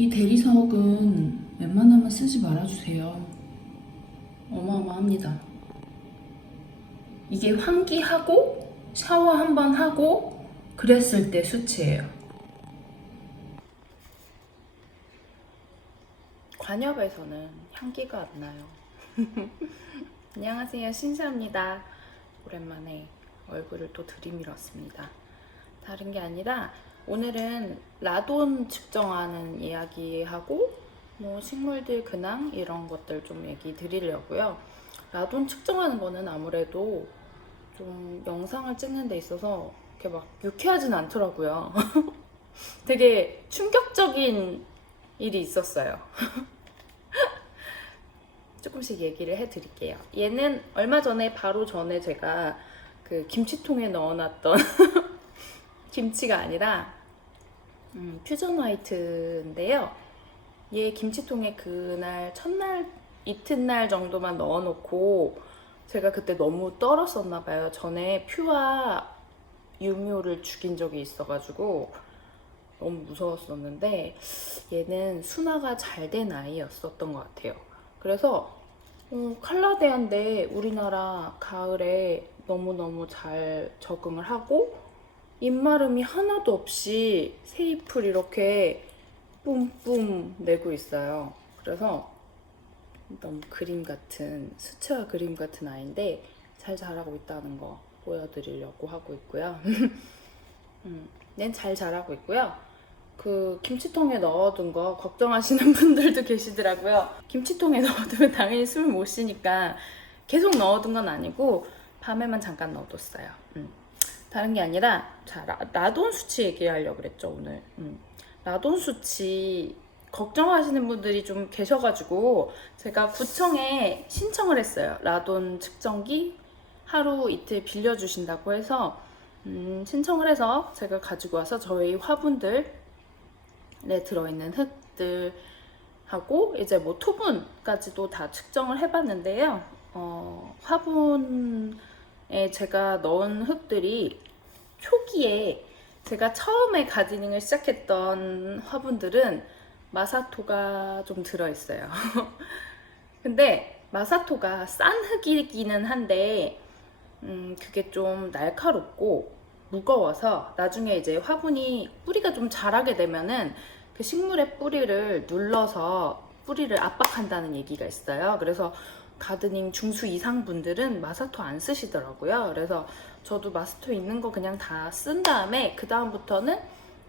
이 대리석은 웬만하면 쓰지 말아주세요. 어마어마합니다. 이게 환기하고 샤워 한 번 하고 그랬을 때 수치예요. 관엽에서는 향기가 안 나요. 안녕하세요. 신사입니다. 오랜만에 얼굴을 또 들이밀었습니다. 다른 게 아니라 오늘은 라돈 측정하는 이야기하고 뭐 식물들 근황 이런 것들 좀 얘기 드리려고요. 라돈 측정하는 거는 아무래도 좀 영상을 찍는 데 있어서 이렇게 막 유쾌하진 않더라고요. 되게 충격적인 일이 있었어요. 조금씩 얘기를 해드릴게요. 얘는 얼마 전에 바로 전에 제가 그 김치통에 넣어놨던 김치가 아니라 음, 퓨전 화이트인데요. 얘 김치통에 그날 첫날 이튿날 정도만 넣어놓고 제가 그때 너무 떨었었나 봐요. 전에 퓨와 유묘를 죽인 적이 있어가지고 너무 무서웠었는데 얘는 순화가 잘 된 아이였었던 것 같아요. 그래서 어, 칼라데아인데 우리나라 가을에 너무너무 잘 적응을 하고 입마름이 하나도 없이 새잎을 이렇게 뿜뿜 내고 있어요. 그래서 너무 그림 같은 수채화 그림 같은 아이인데 잘 자라고 있다는 거 보여드리려고 하고 있고요. 음, 낸잘 자라고 있고요. 그 김치통에 넣어둔 거 걱정하시는 분들도 계시더라고요. 김치통에 넣어두면 당연히 숨을 못 쉬니까 계속 넣어둔 건 아니고 밤에만 잠깐 넣어뒀어요. 음. 다른 게 아니라 자 라, 라돈 수치 얘기하려고 그랬죠 오늘. 음. 라돈 수치 걱정하시는 분들이 좀 계셔가지고 제가 구청에 신청을 했어요. 라돈 측정기 하루 이틀 빌려주신다고 해서 음, 신청을 해서 제가 가지고 와서 저희 화분들에 들어있는 흙들 하고 이제 뭐 토분까지도 다 측정을 해봤는데요. 어, 화분에 제가 넣은 흙들이 초기에 제가 처음에 가디닝을 시작했던 화분들은 마사토가 좀 들어있어요. 근데 마사토가 싼 흙이기는 한데 음, 그게 좀 날카롭고 무거워서 나중에 이제 화분이 뿌리가 좀 자라게 되면은 그 식물의 뿌리를 눌러서 뿌리를 압박한다는 얘기가 있어요. 그래서 가드닝 중수 이상 분들은 마사토 안 쓰시더라고요. 그래서 저도 마사토 있는 거 그냥 다 쓴 다음에 그 다음부터는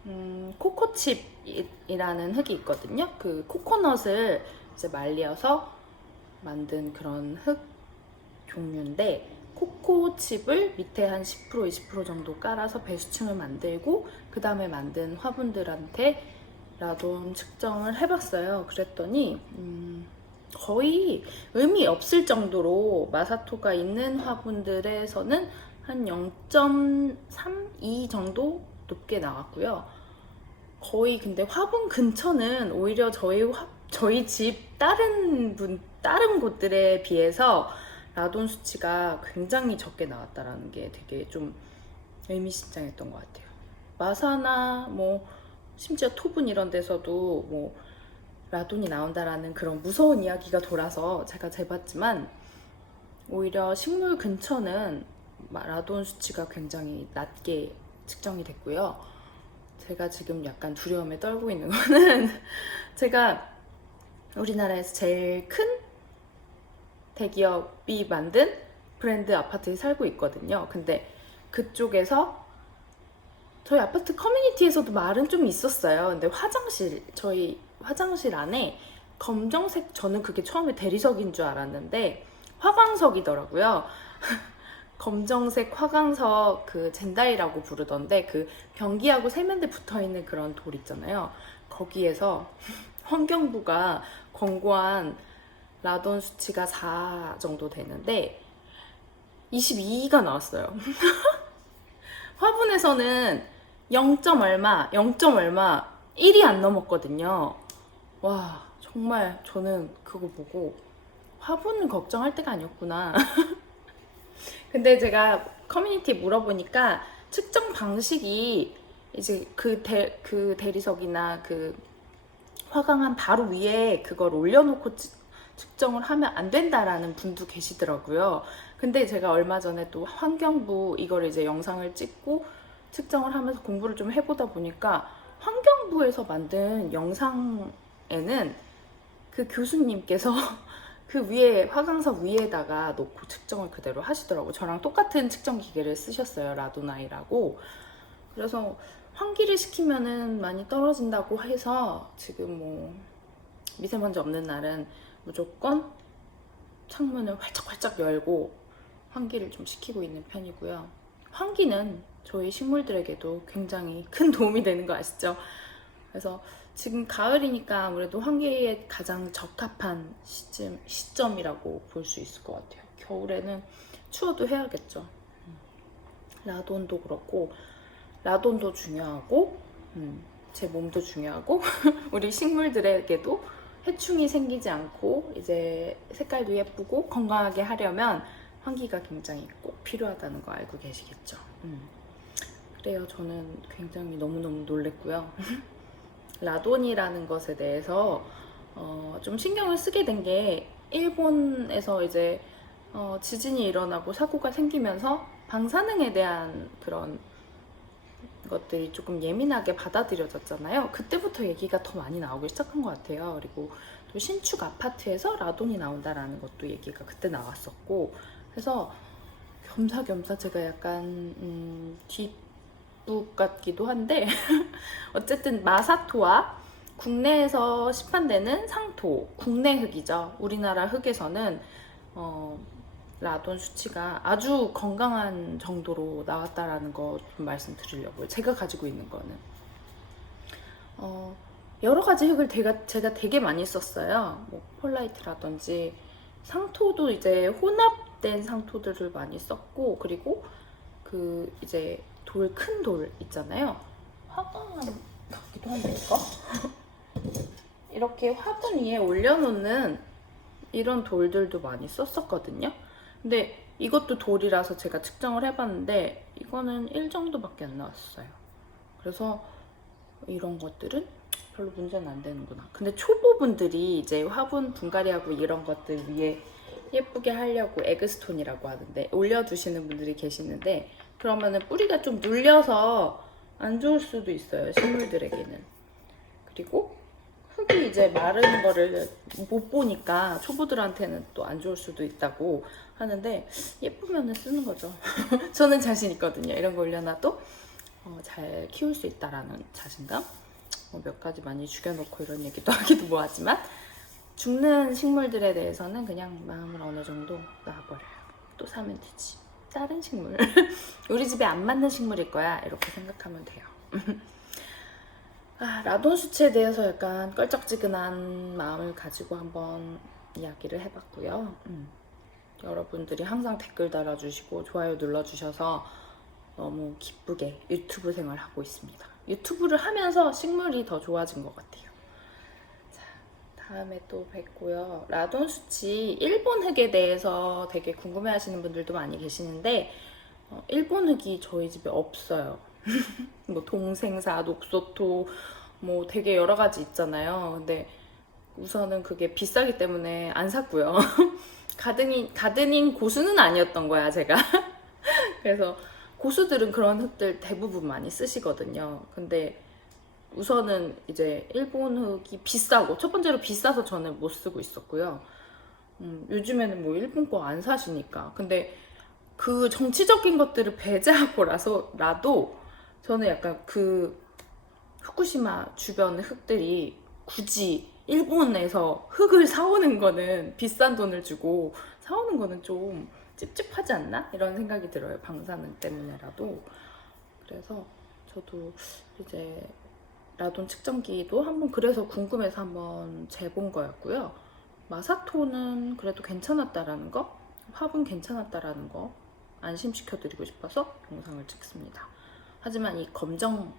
음, 코코칩이라는 흙이 있거든요. 그 코코넛을 이제 말려서 만든 그런 흙 종류인데 코코칩을 밑에 한 10% 20% 정도 깔아서 배수층을 만들고 그 다음에 만든 화분들한테 라돈 측정을 해봤어요. 그랬더니 음, 거의 의미 없을 정도로 마사토가 있는 화분들에서는 한 0.32 정도 높게 나왔고요. 거의 근데 화분 근처는 오히려 저희 화, 저희 집 다른 분 다른 곳들에 비해서 라돈 수치가 굉장히 적게 나왔다라는 게 되게 좀 의미심장했던 것 같아요. 마사나 뭐 심지어 토분 이런 데서도 뭐 라돈이 나온다라는 그런 무서운 이야기가 돌아서 제가 재봤지만 오히려 식물 근처는 라돈 수치가 굉장히 낮게 측정이 됐고요. 제가 지금 약간 두려움에 떨고 있는 거는 제가 우리나라에서 제일 큰 대기업이 만든 브랜드 아파트에 살고 있거든요. 근데 그쪽에서 저희 아파트 커뮤니티에서도 말은 좀 있었어요. 근데 화장실, 저희 화장실 안에 검정색, 저는 그게 처음에 대리석인 줄 알았는데 화광석이더라고요. 검정색 화광석 그 젠다이라고 부르던데 그 변기하고 세면대 붙어 있는 그런 돌 있잖아요. 거기에서 환경부가 권고한 라돈 수치가 4 정도 되는데 22가 나왔어요. 화분에서는 0. 얼마, 0. 얼마 1이 안 넘었거든요. 와, 정말 저는 그거 보고 화분은 걱정할 때가 아니었구나. 근데 제가 커뮤니티에 물어보니까 측정 방식이 이제 그, 대, 그 대리석이나 그 화강암 바로 위에 그걸 올려놓고 측- 측정을 하면 안 된다라는 분도 계시더라고요. 근데 제가 얼마 전에 또 환경부 이걸 이제 영상을 찍고 측정을 하면서 공부를 좀 해보다 보니까 환경부에서 만든 영상에는 그 교수님께서 그 위에 화강석 위에다가 놓고 측정을 그대로 하시더라고요. 저랑 똑같은 측정 기계를 쓰셨어요. 라도나이라고. 그래서 환기를 시키면은 많이 떨어진다고 해서 지금 뭐 미세먼지 없는 날은 무조건 창문을 활짝활짝 열고 환기를 좀 시키고 있는 편이고요. 환기는 저희 식물들에게도 굉장히 큰 도움이 되는 거 아시죠? 그래서 지금 가을이니까 아무래도 환기에 가장 적합한 시점, 시점이라고 볼 수 있을 것 같아요. 겨울에는 추워도 해야겠죠. 음. 라돈도 그렇고, 라돈도 중요하고, 음, 제 몸도 중요하고, 우리 식물들에게도 해충이 생기지 않고, 이제 색깔도 예쁘고 건강하게 하려면 환기가 굉장히 꼭 필요하다는 거 알고 계시겠죠. 음. 그래요. 저는 굉장히 너무너무 놀랬고요. 라돈이라는 것에 대해서 어, 좀 신경을 쓰게 된 게 일본에서 이제 어, 지진이 일어나고 사고가 생기면서 방사능에 대한 그런 것들이 조금 예민하게 받아들여졌잖아요. 그때부터 얘기가 더 많이 나오기 시작한 것 같아요. 그리고 또 신축 아파트에서 라돈이 나온다라는 것도 얘기가 그때 나왔었고 그래서 겸사겸사 제가 약간 음, 뒷북 같기도 한데 어쨌든 마사토와 국내에서 시판되는 상토, 국내 흙이죠. 우리나라 흙에서는 어, 라돈 수치가 아주 건강한 정도로 나왔다라는 거 좀 말씀드리려고요. 제가 가지고 있는 거는 어, 여러 가지 흙을 제가, 제가 되게 많이 썼어요. 뭐 폴라이트라든지 상토도 이제 혼합된 상토들을 많이 썼고 그리고 그 이제 돌 큰 돌 있잖아요. 화강암 같기도 한데 이거 이렇게 화분 위에 올려놓는 이런 돌들도 많이 썼었거든요. 근데 이것도 돌이라서 제가 측정을 해봤는데 이거는 1 정도밖에 안 나왔어요. 그래서 이런 것들은 별로 문제는 안 되는구나. 근데 초보분들이 이제 화분 분갈이하고 이런 것들 위에 예쁘게 하려고 에그스톤이라고 하는데 올려두시는 분들이 계시는데 그러면은 뿌리가 좀 눌려서 안 좋을 수도 있어요 식물들에게는 그리고 흙이 이제 마른 거를 못 보니까 초보들한테는 또 안 좋을 수도 있다고 하는데 예쁘면은 쓰는 거죠 저는 자신 있거든요 이런 거 올려놔도 어, 잘 키울 수 있다라는 자신감 어, 몇 가지 많이 죽여놓고 이런 얘기도 하기도 뭐하지만 죽는 식물들에 대해서는 그냥 마음을 어느 정도 놔버려요. 또 사면 되지. 다른 식물. 우리 집에 안 맞는 식물일 거야. 이렇게 생각하면 돼요. 아, 라돈 수치에 대해서 약간 껄쩍지근한 마음을 가지고 한번 이야기를 해봤고요. 음. 여러분들이 항상 댓글 달아주시고 좋아요 눌러주셔서 너무 기쁘게 유튜브 생활하고 있습니다. 유튜브를 하면서 식물이 더 좋아진 것 같아요. 자, 다음에 또 뵙고요. 라돈 수치 일본 흙에 대해서 되게 궁금해 하시는 분들도 많이 계시는데 어, 일본 흙이 저희 집에 없어요. 뭐 동생사, 녹소토 뭐 되게 여러 가지 있잖아요. 근데 우선은 그게 비싸기 때문에 안 샀고요. 가드닝 가드닝 고수는 아니었던 거야 제가. 그래서 고수들은 그런 흙들 대부분 많이 쓰시거든요. 근데 우선은 이제 일본 흙이 비싸고 첫 번째로 비싸서 저는 못 쓰고 있었고요. 음, 요즘에는 뭐 일본 거 안 사시니까. 근데 그 정치적인 것들을 배제하고라서라도 저는 약간 그 후쿠시마 주변 흙들이 굳이 일본에서 흙을 사오는 거는 비싼 돈을 주고 사오는 거는 좀 찝찝하지 않나? 이런 생각이 들어요. 방사능 때문에라도. 그래서 저도 이제 라돈 측정기도 한번 그래서 궁금해서 한번 재본 거였고요. 마사토는 그래도 괜찮았다라는 거, 화분 괜찮았다라는 거 안심시켜드리고 싶어서 영상을 찍습니다. 하지만 이 검정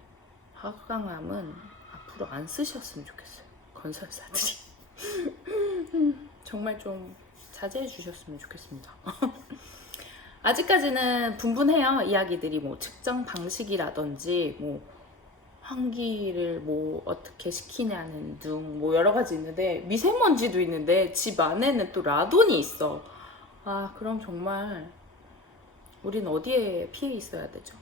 화강암은 앞으로 안 쓰셨으면 좋겠어요. 건설사들이. 정말 좀 자제해 주셨으면 좋겠습니다. 아직까지는 분분해요. 이야기들이 뭐 측정 방식이라든지 뭐 환기를 뭐 어떻게 시키냐는 등 뭐 여러 가지 있는데 미세먼지도 있는데 집 안에는 또 라돈이 있어. 아 그럼 정말 우린 어디에 피해 있어야 되죠?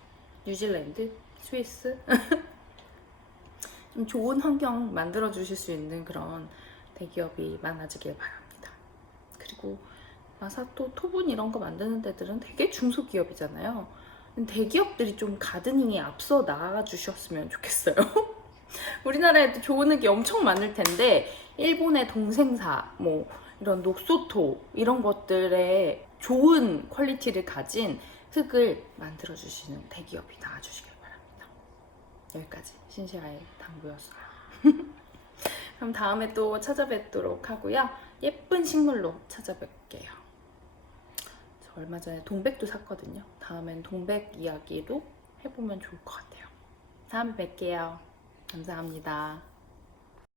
뉴질랜드? 스위스? 좀 좋은 환경 만들어 주실 수 있는 그런 대기업이 많아지길 바랍니다. 그리고 마사토, 토분 이런 거 만드는 데들은 되게 중소기업이잖아요. 대기업들이 좀 가드닝에 앞서 나가 주셨으면 좋겠어요. 우리나라에도 좋은 흙이 엄청 많을 텐데 일본의 동생사, 뭐 이런 녹소토 이런 것들의 좋은 퀄리티를 가진 흙을 만들어 주시는 대기업이 나와주시길 바랍니다. 여기까지 신시아의 당부였어요. 그럼 다음에 또 찾아뵙도록 하고요. 예쁜 식물로 찾아뵐게요. 저 얼마 전에 동백도 샀거든요. 다음엔 동백 이야기도 해보면 좋을 것 같아요. 다음에 뵐게요. 감사합니다.